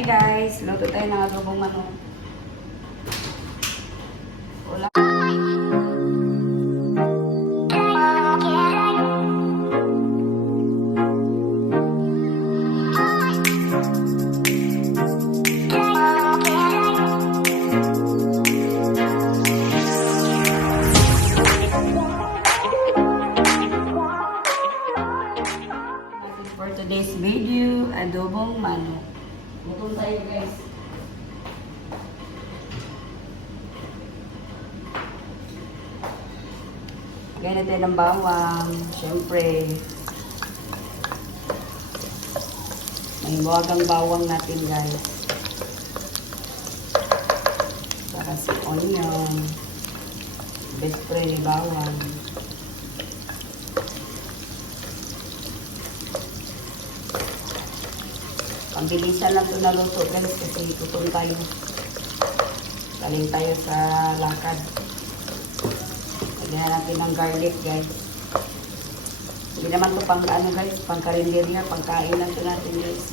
Hi guys, luto tayo ng adobong manok. Wala. For today's video, adobong manok. Gutom tayo guys. Ganyan tayo ng bawang. Siyempre, may bawagang bawang natin guys. Saka si onion. Best friend ni bawang. Pambilisan lang ito na luto guys kasi tutun tayo. Galing tayo sa lakad. Lagyan natin ng garlic guys. Hindi naman to pang ano guys, pang karinderya, pang kain lang to natin guys.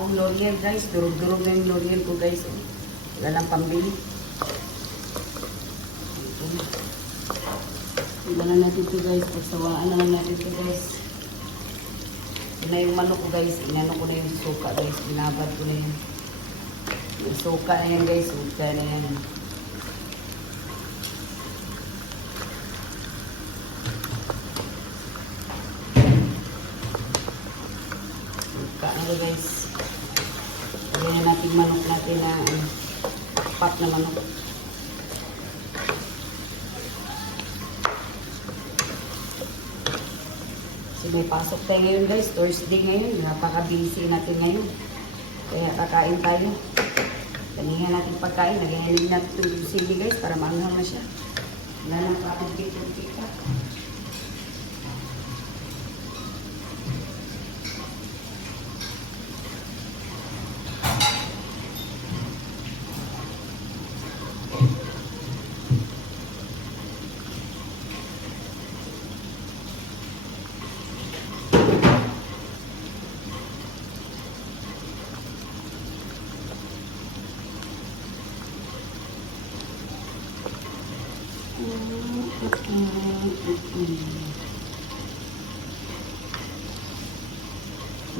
Akong L'Oreal guys. Durog-durog na yung L'Oreal ko guys. oh. Wala lang pambili. Ito na. Natin ito guys. Pagsawaan na lang natin ito guys. Na yung manok ko guys. Inano ko na yung suka guys. Binabad ko na yun. Yung suka na yan guys. Suka na yan. Na to guys. Lagyan na natin manok natin na ano, pat na manok. Kasi may pasok tayo ngayon guys. Thursday ngayon. Napaka-busy natin ngayon. Kaya kakain tayo. Tanihan natin pagkain. Lagyan natin yung sili guys para maanghang na siya. Wala nang kapag-kit-kit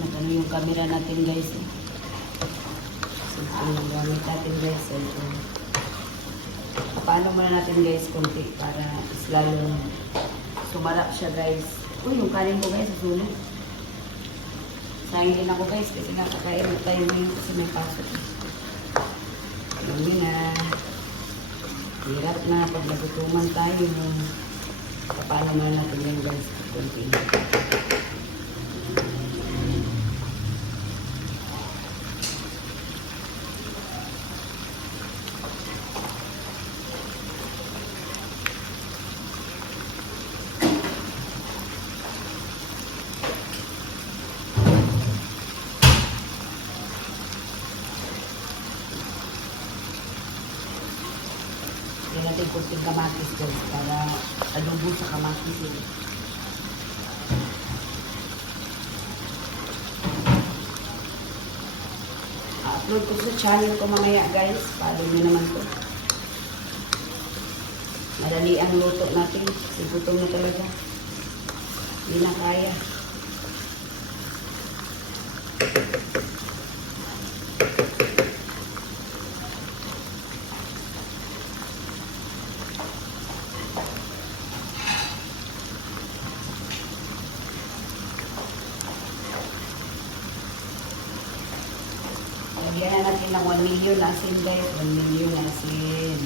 Nagano yung camera natin guys. Cellphone yung gamit natin guys. Cellphone. Paano muna natin guys konti para is lalong sumarap siya guys. Uy, yung kanin ko guys, susunod. Sayang din ako guys kasi nga kakain na tayo ngayon kasi may pasok. Yun na. Hirap na pag nagutuman tayo. Paano muna natin yan guys konti. Natin kunting kamatis guys para adobo sa kamatis yun. upload ko sa channel ko mamaya guys. Follow nyo naman to. Madali ang luto natin. Kasi gutom na talaga. Hindi na kaya. Lagyan na natin ng 1 million asin guys. 1 million asin.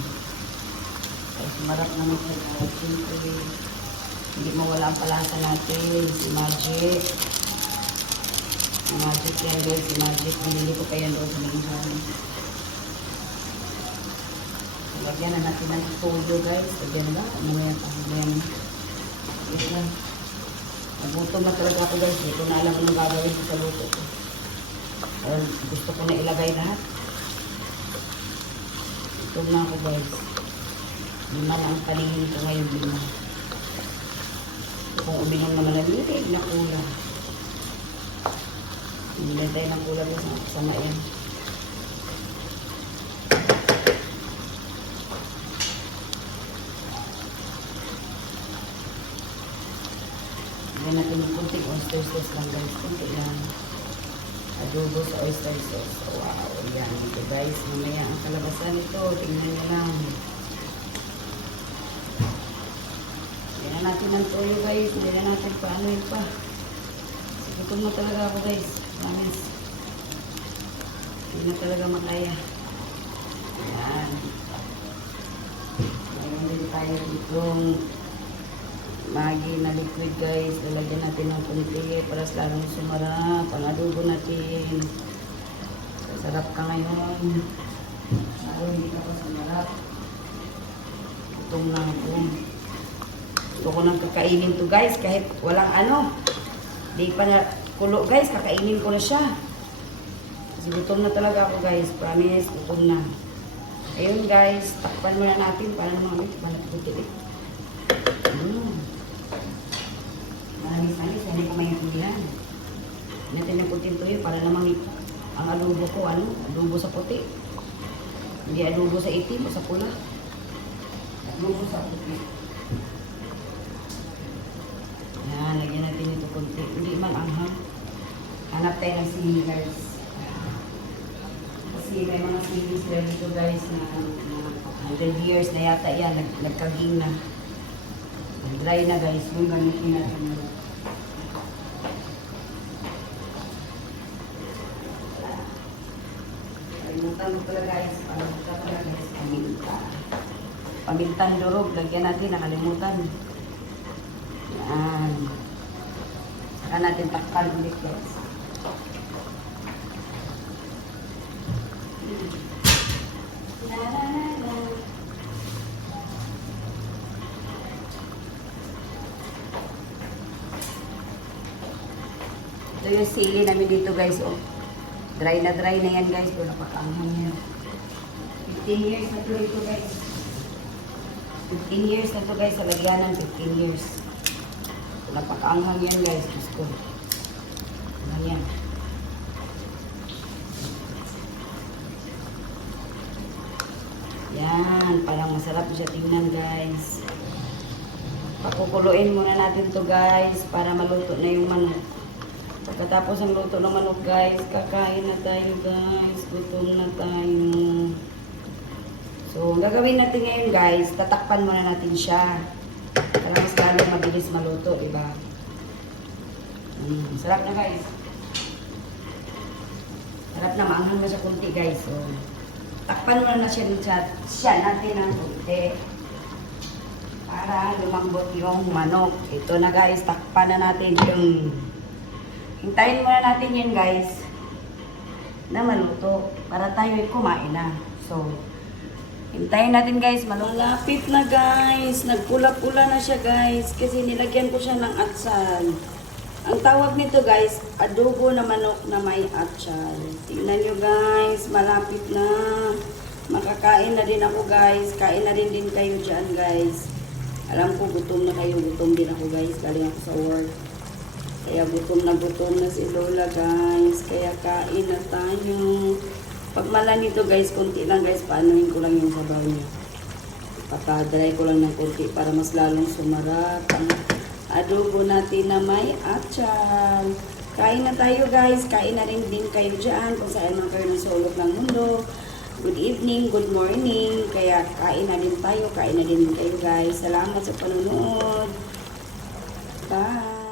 Kasi marap naman guys. Siyempre, hindi mawala ang palasa natin. Si Magic. Si Magic yan guys. Si Magic. Binili ko pa yan doon sa Minsan. Lagyan na natin ng toyo guys. Lagyan na. Ano na yan? Ano na yan? Ito lang. Nagutom na talaga ako guys. Hindi ko na alam anong gagawin sa luto ko. Or, gusto ko na ilagay lahat. Gutom na ako guys. Lima na ang paningin ko ngayon. Lima. Kung uminom naman ng litig na kulang. Hindi tayo ng kulang sa kasama yan. Lagyan natin ng kunting oyster sauce lang guys. Kunti lang. Adobo sa oyster sauce. Wow, yan. Ito guys, mamaya ang kalabasan nito. Tingnan nyo lang. Lagyan natin ng toyo guys. Lagyan natin paano yun pa. Gutom na talaga ako guys. Promise. Hindi na talaga makaya. Yan. Mayroon din tayo ditong Maggi na liquid guys. Lalagyan natin ng kunti para lalong sumarap. Ang adobo natin. Sarap ka ngayon. Lalo hindi ka pa sumarap. Itong na ako. Gusto ko nang kakainin to guys. Kahit walang ano. Di pa na kulo guys. Kakainin ko na siya. Kasi gutom na talaga ako guys. Promise, gutom na. Ayun guys, takpan muna natin para naman ulit malapit Mm. Manis-manis, hindi ko maintindihan. Natin ng puting tuyo para namang ang adobo ko, ano, adobo sa puti. Hindi adobo sa itim o sa pula. Adobo sa puti. Yan, lagyan natin ito kunti. Hindi man anghang. Hanap tayo ng sili guys. Kasi may mga sili sila dito guys na, na 100 years na yata yan, nag, nagkaging na. Dry na guys, yung gamitin natin. Kalimutan mo pala guys, palimutan pala guys, paminta. Pamintang durog, lagyan natin, nakalimutan. Yan. Saka natin takpan ulit guys. La, la, la, la. Ito yung sili namin dito guys. Oh. Dry na dry na yan guys. Doon napakaanghang yan. 15 years na to ito guys. 15 years na to guys. Sa lagyanan 15 years. Napakaanghang yan guys. Diyos ko. Ano yan? Yan. Parang masarap siya tingnan guys. Pakukuluin muna natin to guys para maluto na yung manok. Pagkatapos ang luto ng manok guys, kakain na tayo guys. Gutom na tayo. So, ang gagawin natin ngayon guys, tatakpan muna natin siya. Para mas lalo mabilis maluto, di ba? Mm, sarap na guys. Sarap na, maanghang na siya kunti guys. So, takpan muna na siya, siya, siya natin ng kunti para lumambot yung manok. Ito na guys, takpan na natin yung... Hintayin muna natin yan guys na maluto para tayo ay kumain na. So, hintayin natin guys, malapit na guys. Nagpula-pula na siya guys kasi nilagyan ko siya ng atsal. Ang tawag nito guys, adobo na manok na may atsal. Tingnan nyo guys, malapit na. Makakain na din ako guys. Kain na din din kayo dyan guys. Alam ko gutom na kayo, gutom din ako guys. Galing ako sa work. Kaya gutom na gutom na si Lola guys. Kaya kain na tayo. Pag mala guys, konti lang guys. Paanoin ko lang yung sabaw niya. Papa-dry ko lang ng konti para mas lalong sumarap. Adobo natin na may atchal. Kain na tayo guys. Kain na rin din kayo dyan kung saan man kayo ng ng mundo. Good evening, good morning. Kaya kain na din tayo. Kain na din kayo guys. Salamat sa panonood. Bye.